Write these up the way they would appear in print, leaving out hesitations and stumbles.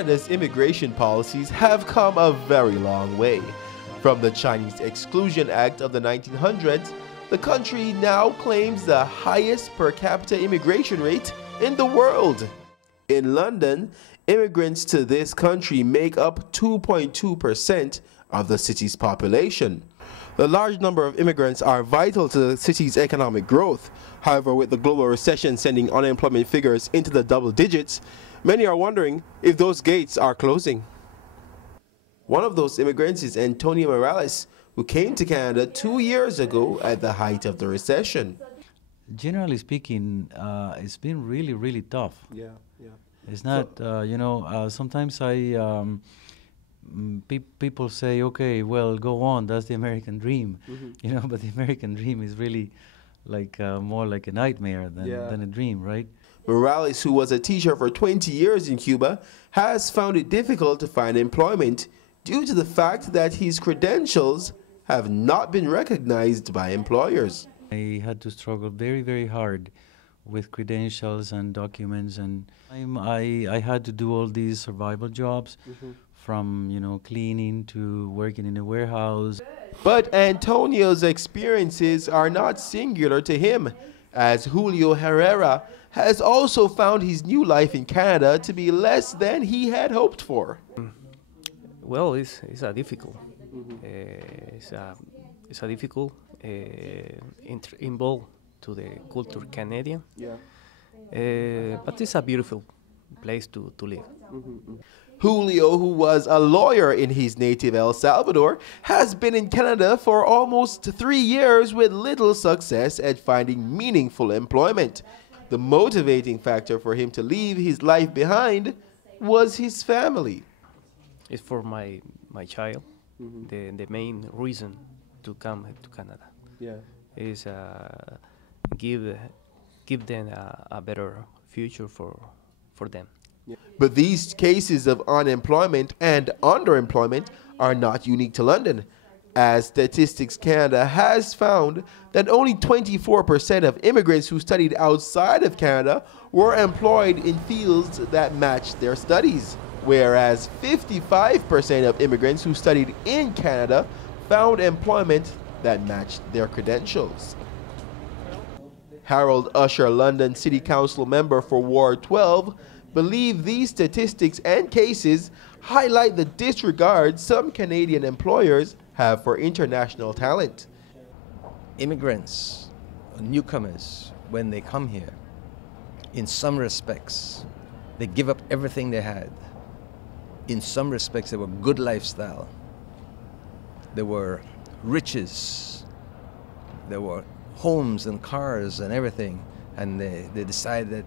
Canada's immigration policies have come a very long way. From the Chinese Exclusion Act of the 1900s, the country now claims the highest per capita immigration rate in the world. In London, immigrants to this country make up 2.2% of the city's population. The large number of immigrants are vital to the city's economic growth. However, with the global recession sending unemployment figures into the double digits, many are wondering if those gates are closing. One of those immigrants is Antonio Morales, who came to Canada 2 years ago at the height of the recession. Generally speaking, it's been really, really tough. Yeah. It's not, sometimes people say, okay, well, go on, that's the American dream. But the American dream is really like more like a nightmare than a dream, right? Morales, who was a teacher for 20 years in Cuba, has found it difficult to find employment due to the fact that his credentials have not been recognized by employers. I had to struggle very, very hard with credentials and documents, and I had to do all these survival jobs, from cleaning to working in a warehouse. But Antonio's experiences are not singular to him, as Julio Herrera has also found his new life in Canada to be less than he had hoped for. Well, it's a difficult. It's a difficult involved to the culture Canadian. But it's a beautiful place to live. Julio, who was a lawyer in his native El Salvador, has been in Canada for almost 3 years with little success at finding meaningful employment. The motivating factor for him to leave his life behind was his family. It's for my child. The main reason to come to Canada is give them a better future for them. But these cases of unemployment and underemployment are not unique to London, as Statistics Canada has found that only 24% of immigrants who studied outside of Canada were employed in fields that matched their studies, whereas 55% of immigrants who studied in Canada found employment that matched their credentials. Harold Usher, London City Council member for Ward 12, believe these statistics and cases highlight the disregard some Canadian employers have for international talent. Immigrants, newcomers, when they come here, in some respects, they give up everything they had. In some respects, they were good lifestyle. There were riches. There were homes and cars and everything. And they decide that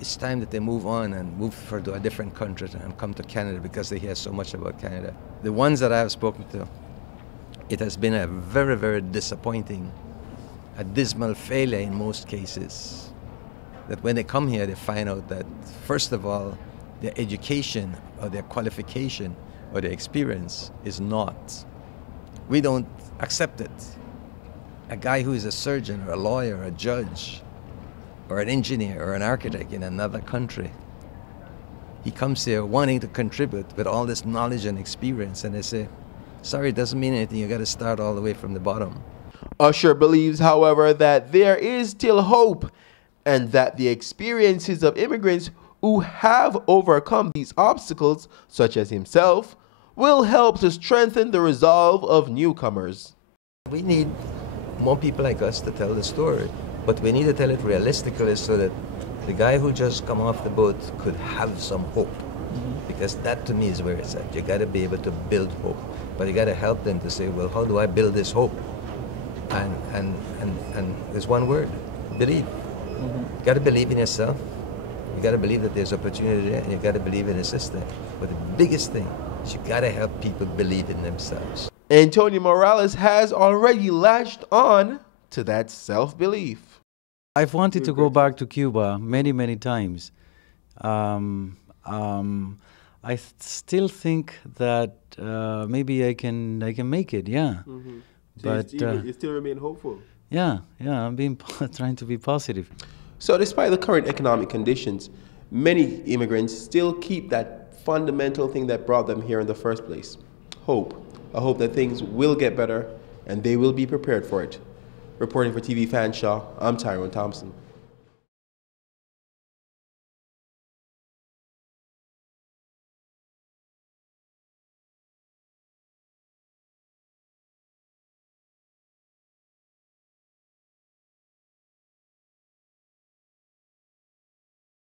it's time that they move on and move to a different country and come to Canada because they hear so much about Canada. The ones that I have spoken to, it has been a very, very disappointing, a dismal failure in most cases. That when they come here, they find out that, first of all, their education or their qualification or their experience is not. We don't accept it. A guy who is a surgeon or a lawyer or a judge or an engineer or an architect in another country, he comes here wanting to contribute with all this knowledge and experience, and they say, sorry, it doesn't mean anything, you got to start all the way from the bottom. Usher believes, however, that there is still hope and that the experiences of immigrants who have overcome these obstacles, such as himself, will help to strengthen the resolve of newcomers. We need more people like us to tell the story, but we need to tell it realistically so that the guy who just come off the boat could have some hope. Because that to me is where it's at. You got to be able to build hope, but you got to help them to say, well, how do I build this hope? And there's one word: believe. You got to believe in yourself. You got to believe that there's opportunity there, and you got to believe in the system. But the biggest thing is you got to help people believe in themselves. Antonio Morales has already latched on to that self-belief. I've wanted to go back to Cuba many, many times. I still think that maybe I can make it. Yeah. But you still remain hopeful. Yeah. I'm trying to be positive. So despite the current economic conditions, many immigrants still keep that fundamental thing that brought them here in the first place: hope. A hope that things will get better and they will be prepared for it. Reporting for TV Fanshawe, I'm Tyrone Thompson.